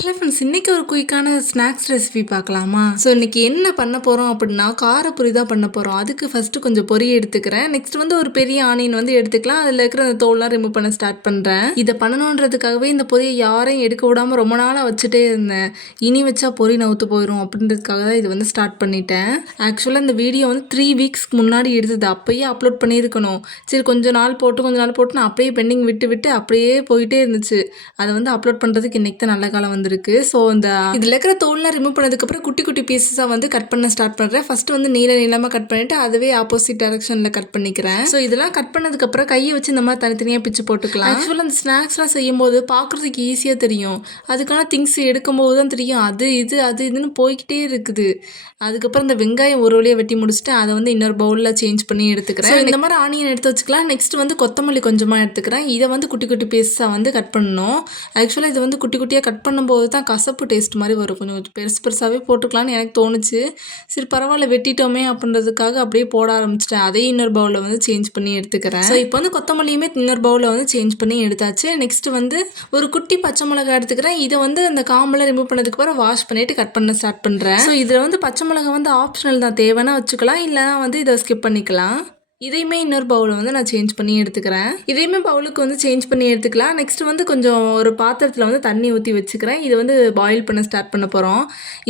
Hello friends, இன்றைக்கி ஒரு குயிக்கான snacks recipe பார்க்கலாமா? ஸோ இன்றைக்கி என்ன பண்ண போகிறோம் அப்படின்னா, காரப்பொரி தான் பண்ண போகிறோம். அதுக்கு ஃபஸ்ட்டு கொஞ்சம் பொரி எடுத்துக்கிறேன். நெக்ஸ்ட் வந்து ஒரு பெரிய ஆனியன் வந்து எடுத்துக்கலாம். அதில் இருக்கிற அந்த தோல்லாம் ரிமூவ் பண்ண ஸ்டார்ட் பண்ணுறேன். இதை பண்ணணுன்றதுக்காகவே இந்த பொரியை யாரையும் எடுக்க விடாமல் ரொம்ப நாளாக வச்சுட்டே இருந்தேன். இனி வச்சா பொரி நவுத்து போயிடும் அப்படின்றதுக்காக தான் இது வந்து ஸ்டார்ட் பண்ணிட்டேன். ஆக்சுவலாக இந்த வீடியோ வந்து 3 வீக்ஸ்க்கு முன்னாடி எடுத்தது. அப்போயே அப்லோட் பண்ணியிருக்கணும். சரி கொஞ்ச நாள் போட்டு நான் அப்படியே பெண்டிங் விட்டு அப்படியே போயிட்டே இருந்துச்சு. அதை வந்து அப்லோட் பண்ணுறதுக்கு இன்றைக்கி தான் நல்ல காலம் வந்து இருக்கு. ஸோ இந்த இதில் இருக்கிற தோல்லாம் ரிமூவ் பண்ணதுக்கப்புறம் குட்டி குட்டி பீசஸாக வந்து கட் பண்ண ஸ்டார்ட் பண்ணுறேன். ஃபஸ்ட்டு வந்து நீளமாக கட் பண்ணிவிட்டு அதுவே ஆப்போசிட் டைரக்ஷனில் கட் பண்ணிக்கிறேன். ஸோ இதெல்லாம் கட் பண்ணதுக்கப்புறம் கையை வச்சு இந்த மாதிரி தனித்தனியாக பிச்சு போட்டுக்கலாம். ஆக்சுவலாக அந்த ஸ்நாக்ஸ்லாம் செய்யும்போது பார்க்குறதுக்கு ஈஸியாக தெரியும். அதுக்கான திங்ஸ் எடுக்கும்போது தான் தெரியும் அது இதுன்னு போய்கிட்டே இருக்குது. அதுக்கப்புறம் இந்த வெங்காயம் ஒரு வழியாக வெட்டி முடிச்சுட்டு அதை வந்து இன்னொரு பவுலில் சேஞ்ச் பண்ணி எடுத்துக்கிறேன். இந்த மாதிரி ஆனியன் எடுத்து வச்சுக்கலாம். நெக்ஸ்ட் வந்து கொத்தமல்லி கொஞ்சமாக எடுத்துக்கிறேன். இதை வந்து குட்டி குட்டி பீஸாக வந்து கட் பண்ணணும். ஆக்சுவலாக இது வந்து குட்டி குட்டியாக கட் பண்ணும்போது தான் கசப்பு டேஸ்ட் மாதிரி வரும். கொஞ்சம் பெருசாகவே போட்டுக்கலான்னு எனக்கு தோணுச்சு. சரி பரவாயில்ல வெட்டிட்டோமே அப்படின்றதுக்காக அப்படியே போட ஆரம்பிச்சிட்டேன். அதையும் இன்னொரு பவுலில் வந்து சேஞ்ச் பண்ணி எடுத்துக்கிறேன். ஸோ இப்போ வந்து கொத்தமல்லியுமே இன்னொரு பவுலில் வந்து சேஞ்ச் பண்ணி எடுத்தாச்சு. நெக்ஸ்ட் வந்து ஒரு குட்டி பச்சை மிளகாய் எடுத்துக்கிறேன். இதை வந்து அந்த காம்பில் ரிமூவ் பண்ணதுக்கு அப்புறம் வாஷ் பண்ணிவிட்டு கட் பண்ண ஸ்டார்ட் பண்ணுறேன். ஸோ இதில் வந்து பச்சை மிளகாய் வந்து ஆப்ஷனல் தான், தேவைன்னா வச்சுக்கலாம், இல்லைனா வந்து இதை ஸ்கிப் பண்ணிக்கலாம். இதையுமே இன்னொரு பவுலில் வந்து நான் சேஞ்ச் பண்ணி எடுத்துக்கிறேன். இதையுமே பவுலுக்கு வந்து சேஞ்ச் பண்ணி எடுத்துக்கலாம். நெக்ஸ்ட் வந்து கொஞ்சம் ஒரு பாத்திரத்தில் வந்து தண்ணி ஊற்றி வச்சுக்கிறேன். இதை வந்து பாயில் பண்ண ஸ்டார்ட் பண்ண போகிறோம்.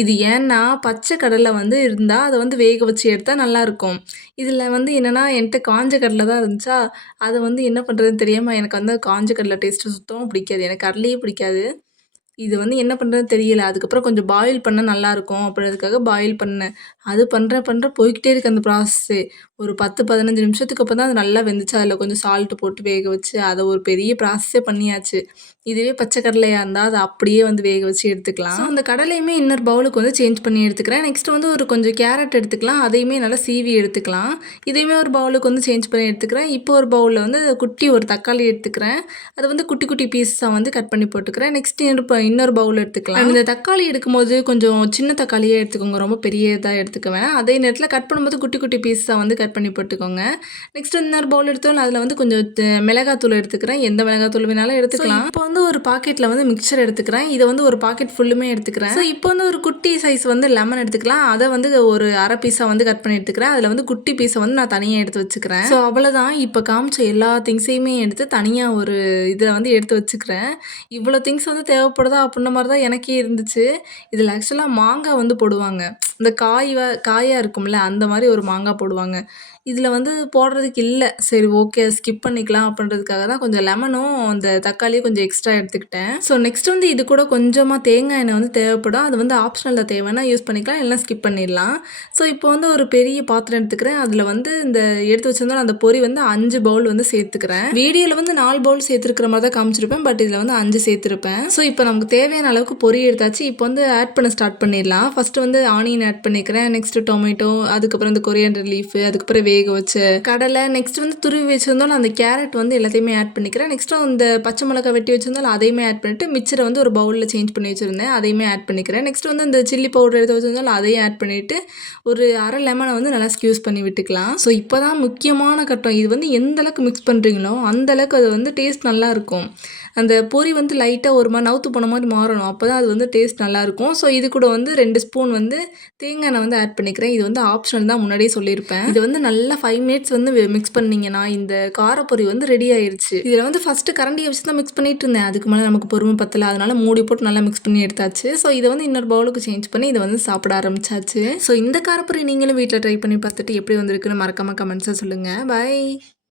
இது ஏன்னா பச்சை கடலை வந்து இருந்தால் அதை வந்து வேக வச்சு எடுத்தால் நல்லாயிருக்கும். இதில் வந்து என்னென்னா என்கிட்ட காஞ்ச கடலை தான் இருந்துச்சா, அதை வந்து என்ன பண்ணுறதுன்னு தெரியாமல் எனக்கு வந்து காஞ்ச கடலை டேஸ்ட்டு சுத்தமாக பிடிக்காது. எனக்கு கடலையே பிடிக்காது. இது வந்து என்ன பண்ணுறதுன்னு தெரியல. அதுக்கப்புறம் கொஞ்சம் பாயில் பண்ணால் நல்லாயிருக்கும் அப்படின்றதுக்காக பாயில் பண்ணேன். அது பண்ணுற போய்கிட்டே இருக்குது அந்த ப்ராசஸ்ஸு. ஒரு 10-15 நிமிஷத்துக்கு அப்புறம் தான் அது நல்லா வெந்துச்சு. அதில் கொஞ்சம் சால்ட்டு போட்டு வேக வச்சு அதை ஒரு பெரிய ப்ராசஸே பண்ணியாச்சு. இதுவே பச்சை கடலையாக இருந்தால் அதை அப்படியே வந்து வேக வச்சு எடுத்துக்கலாம். ஸோ அந்த கடலையுமே இன்னொரு பவுலுக்கு வந்து சேஞ்ச் பண்ணி எடுத்துக்கிறேன். நெக்ஸ்ட் வந்து ஒரு கொஞ்சம் கேரட் எடுத்துக்கலாம். அதையுமே நல்லா சீவி எடுத்துக்கலாம். இதையுமே ஒரு பவுலுக்கு வந்து சேஞ்ச் பண்ணி எடுத்துக்கிறேன். இப்போ ஒரு பவுலில் வந்து குட்டி ஒரு தக்காளி எடுத்துக்கிறேன். அதை வந்து குட்டி குட்டி பீஸாக வந்து கட் பண்ணி போட்டுக்கிறேன். நெக்ஸ்ட் இன்னொரு பவுல் எடுத்துக்கலாம். இந்த தக்காளி எடுக்கும்போது கொஞ்சம் சின்ன தக்காளியாக எடுத்துக்கோங்க, ரொம்ப பெரிய இதாக எடுத்துக்குவேன். அதே நேரத்தில் கட் பண்ணும்போது குட்டி குட்டி பீஸாக வந்து கட் பண்ணி போட்டுக்கோங்க. நெக்ஸ்ட் இன்னொரு பவுல் எடுத்தோம், அதில் வந்து கொஞ்சம் மிளகாத்தூள் எடுத்துக்கிறேன். எந்த மிளகாத்தூள் வேணாலும் எடுத்துக்கலாம். இப்போ வந்து ஒரு பாக்கெட்டில் வந்து மிக்சர் எடுத்துக்கிறேன். இதை வந்து ஒரு பாக்கெட் ஃபுல்லுமே எடுத்துக்கிறேன். ஸோ இப்போ வந்து ஒரு குட்டி சைஸ் வந்து லெமன் எடுத்துக்கலாம். அதை வந்து ஒரு அரை பீஸாக வந்து கட் பண்ணி எடுத்துக்கிறேன். அதில் வந்து குட்டி பீஸை வந்து நான் தனியாக எடுத்து வச்சுக்கிறேன். ஸோ அவ்வளோதான். இப்போ காமிச்ச எல்லா திங்ஸையுமே எடுத்து தனியாக ஒரு இதில் வந்து எடுத்து வச்சுக்கிறேன். இவ்வளோ திங்ஸ் வந்து தேவைப்படுதா அப்படின்ற மாதிரி தான் எனக்கே இருந்துச்சு. இதில் ஆக்சுவலாக மாங்காய் வந்து போடுவாங்க. இந்த காயாக இருக்கும்ல, அந்த மாதிரி ஒரு மாங்காய் போடுவாங்க. இதில் வந்து போடுறதுக்கு இல்லை. சரி ஓகே ஸ்கிப் பண்ணிக்கலாம் அப்படின்றதுக்காக தான் கொஞ்சம் லெமனும் அந்த தக்காளியும் கொஞ்சம் எக்ஸ்ட்ரா எடுத்துக்கிட்டேன். ஸோ நெக்ஸ்ட் வந்து இது கூட கொஞ்சமாக தேங்காய் எண்ணெய் வந்து தேவைப்படும். அது வந்து ஆப்ஷனலில் தேவைன்னா யூஸ் பண்ணிக்கலாம், இல்லைனா ஸ்கிப் பண்ணிடலாம். ஸோ இப்போ வந்து ஒரு பெரிய பாத்திரம் எடுத்துக்கிறேன். அதில் வந்து இந்த எடுத்து வச்சிருந்தோம் அந்த பொரி வந்து 5 பவுல் வந்து சேர்த்துக்கிறேன். வீடியோவில் வந்து 4 பவுல் சேர்த்துருக்கிற மாதிரி தான் காமிச்சிருப்பேன். பட் இதில் வந்து 5 சேர்த்துருப்பேன். ஸோ இப்போ நமக்கு தேவையான அளவுக்கு பொரி எடுத்தாச்சு. இப்போ வந்து ஆட் பண்ண ஸ்டார்ட் பண்ணிடலாம். ஃபஸ்ட்டு வந்து ஆனியன் ஆட் பண்ணிக்கிறேன். நெக்ஸ்ட் டொமேட்டோ, அதுக்கப்புறம் இந்த கொரியாண்டர் லீஃப், அதுக்கப்புறம் வேக வச்ச கடலை, நெக்ஸ்ட் வந்து துருவி வச்சிருந்தோம் அந்த கேரட் வந்து எல்லாத்தையுமே ஆட் பண்ணிக்கிறேன். நெக்ஸ்ட் அந்த பச்சை மிளகாய் வெட்டி வச்சிருந்தாலும் அதையுமே ஆட் பண்ணிட்டு மிக்சரை வந்து ஒரு பவுலில் சேஞ்ச் பண்ணி வச்சிருந்தேன். அதையுமே ஆட் பண்ணிக்கிறேன். நெக்ஸ்ட் வந்து இந்த சில்லி பவுடர் எடுத்து வச்சிருந்தாலும் அதையும் ஆட் பண்ணிட்டு ஒரு அரை லெமனை வந்து நல்லா ஸ்க்யூஸ் பண்ணி விட்டுக்கலாம். ஸோ இப்போ தான் முக்கியமான கட்டம். இது வந்து எந்த அளவுக்கு மிக்ஸ் பண்ணுறீங்களோ அந்த அளவுக்கு அது வந்து டேஸ்ட் நல்லாயிருக்கும். அந்த பொரி வந்து லைட்டாக ஒரு மாதிரி நவுத்து போன மாதிரி மாறணும். அப்போ தான் அது வந்து டேஸ்ட் நல்லாயிருக்கும். ஸோ இது கூட வந்து 2 ஸ்பூன் வந்து தேங்காய் எண்ணெய் வந்து ஆட் பண்ணிக்கிறேன். இது வந்து ஆப்ஷனல் தான், முன்னாடியே சொல்லியிருப்பேன். இது வந்து நல்லா 5 மினிட்ஸ் வந்து மிக்ஸ் பண்ணிங்கன்னா இந்த காரப்பொரி வந்து ரெடி ஆயிடுச்சு. இதில் வந்து ஃபஸ்ட்டு கரண்டியை வச்சு தான் மிக்ஸ் பண்ணிட்டு இருந்தேன். அதுக்கு மேலே நமக்கு பொறுமை பத்தலை, அதனால மூடி போட்டு நல்லா மிக்ஸ் பண்ணி எடுத்தாச்சு. ஸோ இதை வந்து இன்னொரு பவுலுக்கு சேஞ்ச் பண்ணி இதை வந்து சாப்பிட ஆரம்பிச்சாச்சு. ஸோ இந்த காரப்பொரி நீங்களும் வீட்டில் ட்ரை பண்ணி பார்த்துட்டு எப்படி வந்திருக்குன்னு மறக்காமல் கமெண்ட்ஸாக சொல்லுங்கள். பை.